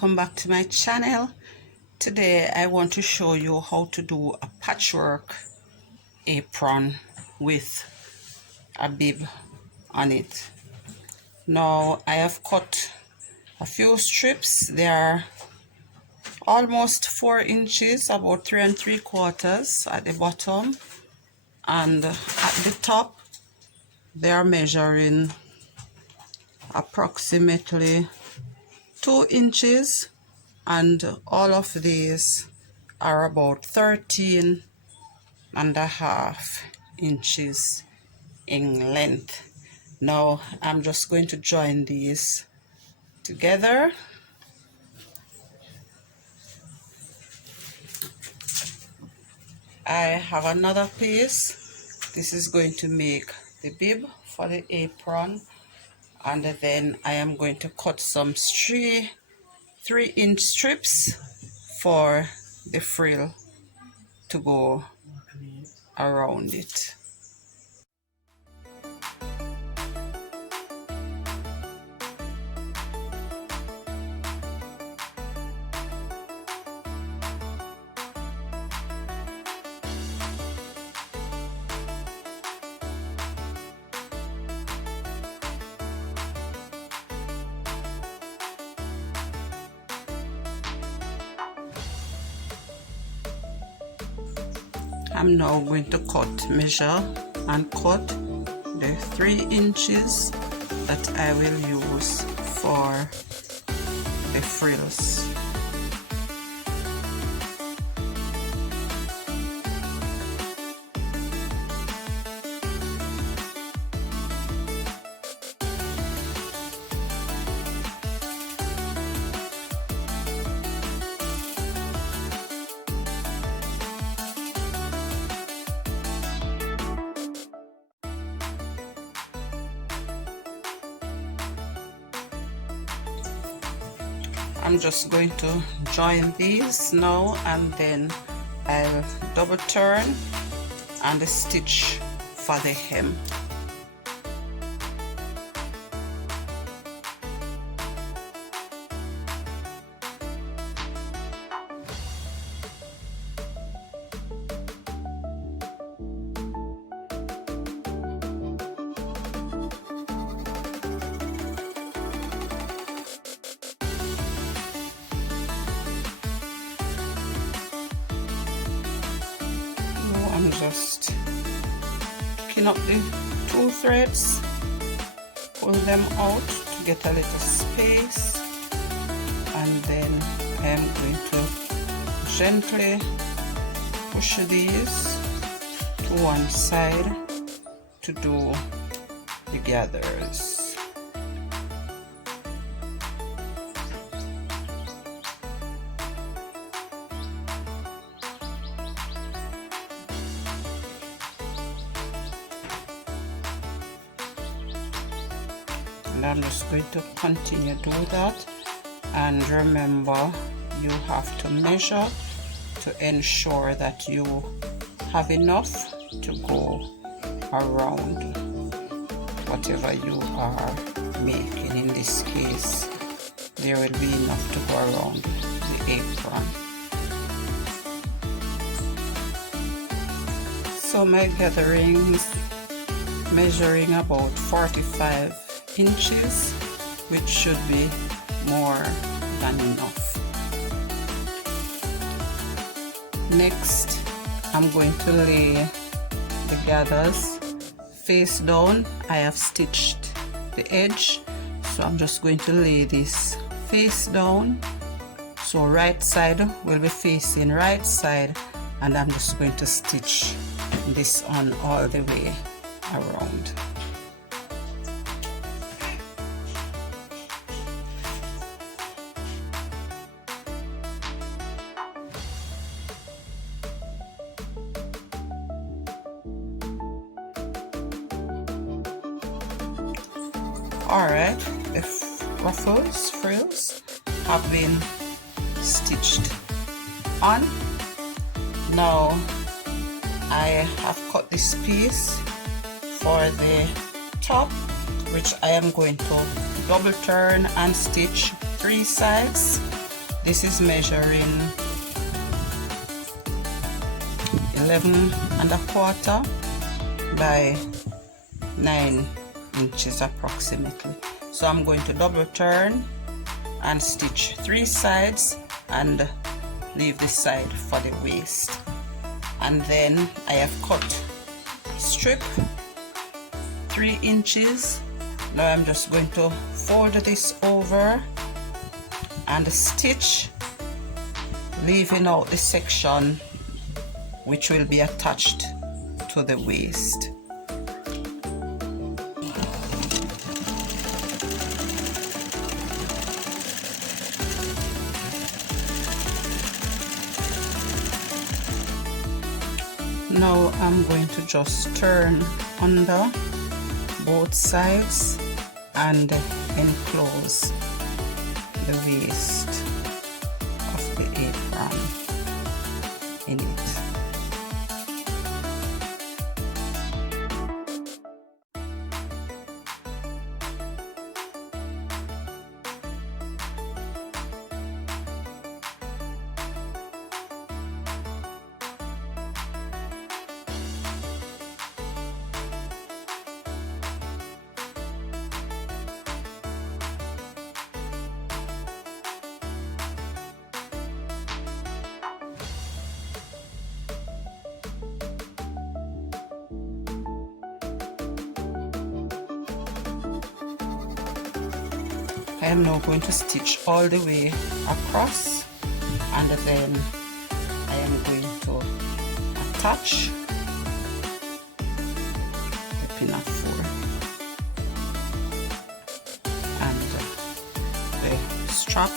welcome back to my channel. Today I want to show you how to do a patchwork apron with a bib on it. Now I have cut a few strips. They are almost 4 inches, about 3 3/4 at the bottom, and at the top they are measuring approximately 2 inches, and all of these are about 13.5 inches in length. Now I'm just going to join these together. I have another piece. This is going to make the bib for the apron, and then I am going to cut some 3-inch strips for the frill to go around it. I'm now going to measure and cut the 3 inches that I will use for the frills. I'm just going to join these now, and then I'll double turn and stitch for the hem. I'm just picking up the 2 threads, pull them out to get a little space, and then I am going to gently push these to one side to do the gathers. And I'm just going to continue to do that, and remember, you have to measure to ensure that you have enough to go around whatever you are making. In this case, there will be enough to go around the apron. So my gathering is measuring about 45 inches, which should be more than enough. Next, I'm going to lay the gathers face down. I have stitched the edge, so I'm just going to lay this face down. So right side will be facing right side, and I'm just going to stitch this on all the way around. Alright, the frills have been stitched on. Now I have cut this piece for the top, which I am going to double turn and stitch 3 sides, This is measuring 11.25 by 9 inches approximately. So I'm going to double turn and stitch 3 sides and leave this side for the waist. And then I have cut strip 3 inches. Now I'm just going to fold this over and stitch, leaving out the section which will be attached to the waist. Now I'm going to just turn under both sides and enclose the waist of the apron in it. I am now going to stitch all the way across, and then I am going to attach the pinafore and the strap